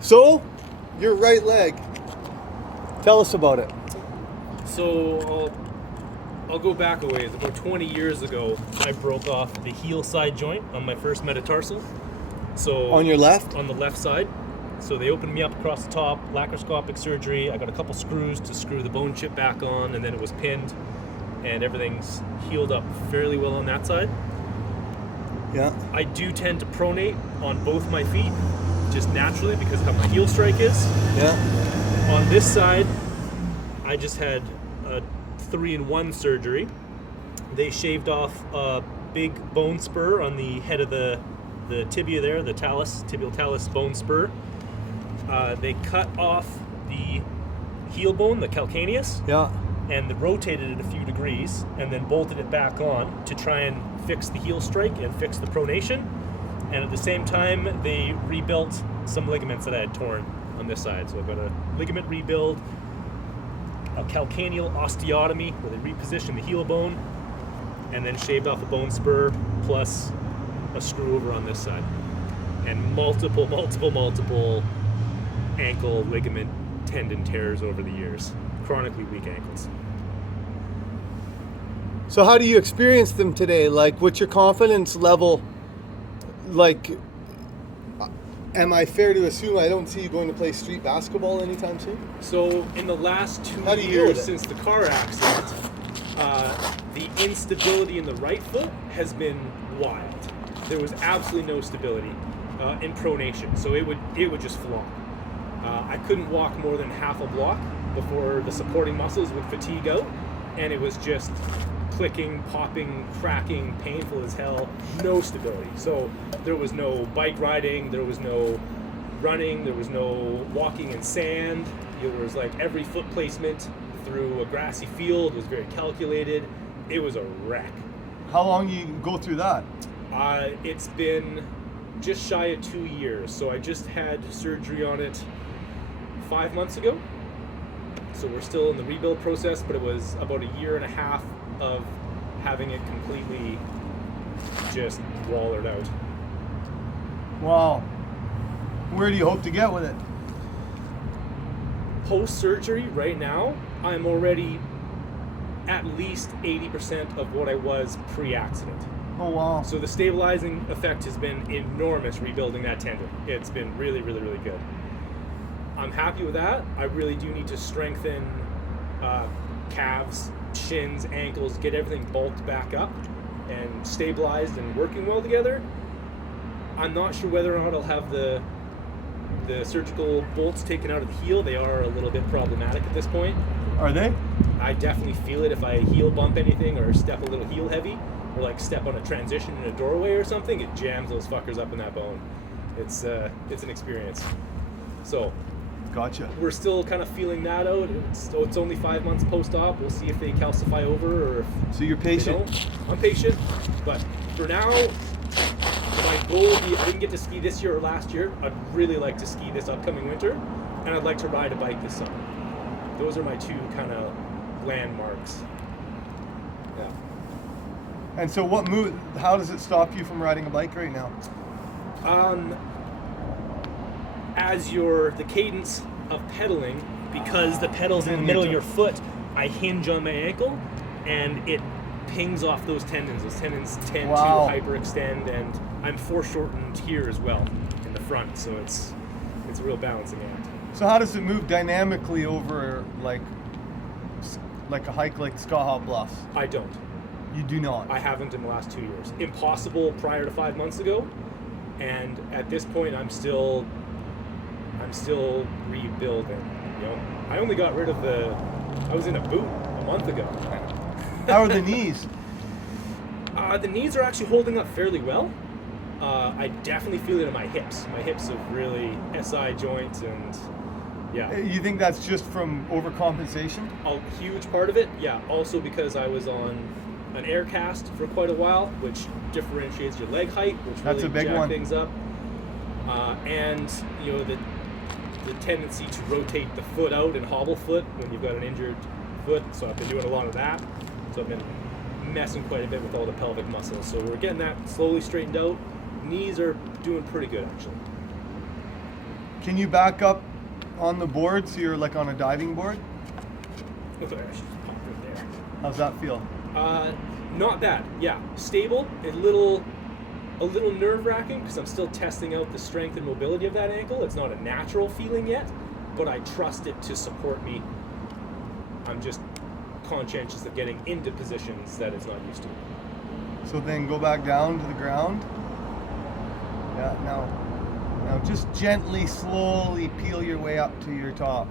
So, your right leg. Tell us about it. So I'll go back a ways. About 20 years ago, I broke off the heel side joint on my first metatarsal. So On your left? On the left side. So they opened me up across the top, laparoscopic surgery. I got a couple screws to screw the bone chip back on, and then it was pinned, and everything's healed up fairly well on that side. Yeah. I do tend to pronate on both my feet, just naturally because of how my heel strike is. Yeah. On this side, I just had a 3-in-1 surgery. They shaved off a big bone spur on the head of the tibia there, the talus, tibial talus bone spur. They cut off the heel bone, the calcaneus, Yeah. and they rotated it a few degrees and then bolted it back on to try and fix the heel strike and fix the pronation. And at the same time, they rebuilt some ligaments that I had torn on this side. So I've got a ligament rebuild, a calcaneal osteotomy where they repositioned the heel bone and then shaved off a bone spur plus a screw over on this side. And multiple ankle ligament tendon tears over the years. Chronically weak ankles. So how do you experience them today? Like, what's your confidence level? Like, am I fair to assume I don't see you going to play street basketball anytime soon? So in the last 2 How do you deal with years it? since the car accident, the instability in the right foot has been wild. There was absolutely no stability in pronation, so it would just flop. I couldn't walk more than half a block before the supporting muscles would fatigue out, and it was just clicking, popping, cracking, painful as hell, no stability. So there was no bike riding, there was no running, there was no walking in sand. It was like every foot placement through a grassy field was very calculated. It was a wreck. How long you go through that? It's been just shy of 2 years. So I just had surgery on it 5 months ago. So we're still in the rebuild process, but it was about a year and a half of having it completely just wallered out. Wow. Where do you hope to get with it? Post-surgery, right now, I'm already at least 80% of what I was pre-accident. Oh, wow. So the stabilizing effect has been enormous rebuilding that tendon. It's been really, really, really good. I'm happy with that. I really do need to strengthen calves, shins, ankles, get everything bulked back up and stabilized and working well together. I'm not sure whether or not I'll have the surgical bolts taken out of the heel. They are a little bit problematic at this point. Are they? I definitely feel it if I heel bump anything or step a little heel heavy or like step on a transition in a doorway or something, it jams those fuckers up in that bone. It's an experience. So Gotcha. we're still kind of feeling that out. It's only 5 months post-op. We'll see if they calcify over or if So you're they patient? don't. I'm patient, but for now, my goal would be, I didn't get to ski this year or last year. I'd really like to ski this upcoming winter, and I'd like to ride a bike this summer. Those are my two kind of landmarks. Yeah. And so how does it stop you from riding a bike right now? As the cadence of pedaling, because the pedal's in the middle of your foot, I hinge on my ankle, and it pings off those tendons. Those tendons tend to hyperextend, and I'm foreshortened here as well in the front, so it's a real balancing act. So how does it move dynamically over like a hike like Skaha Bluffs? I don't. You do not? I haven't in the last 2 years. Impossible prior to 5 months ago, and at this point I'm still rebuilding. You know, I only got rid of I was in a boot a month ago. How are the knees? The knees are actually holding up fairly well. I definitely feel it in my hips. My hips have really SI joints, and yeah. You think that's just from overcompensation? A huge part of it, yeah. Also because I was on an air cast for quite a while, which differentiates your leg height, which That's really a big jack one. things up. And you know the tendency to rotate the foot out and hobble foot when you've got an injured foot. So I've been doing a lot of that. So I've been messing quite a bit with all the pelvic muscles. So we're getting that slowly straightened out. Knees are doing pretty good, actually. Can you back up on the board so you're like on a diving board? Okay, I should just pop right there. How's that feel? Not bad. Yeah, stable. A little nerve-wracking because I'm still testing out the strength and mobility of that ankle. It's not a natural feeling yet, but I trust it to support me. I'm just conscientious of getting into positions that it's not used to. So then go back down to the ground. Yeah, now just gently, slowly peel your way up to your top.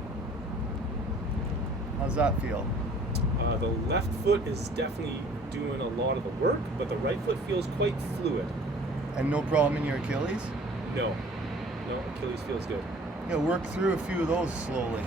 How's that feel? The left foot is definitely doing a lot of the work, but the right foot feels quite fluid. And no problem in your Achilles? No, Achilles feels good. Yeah, work through a few of those slowly.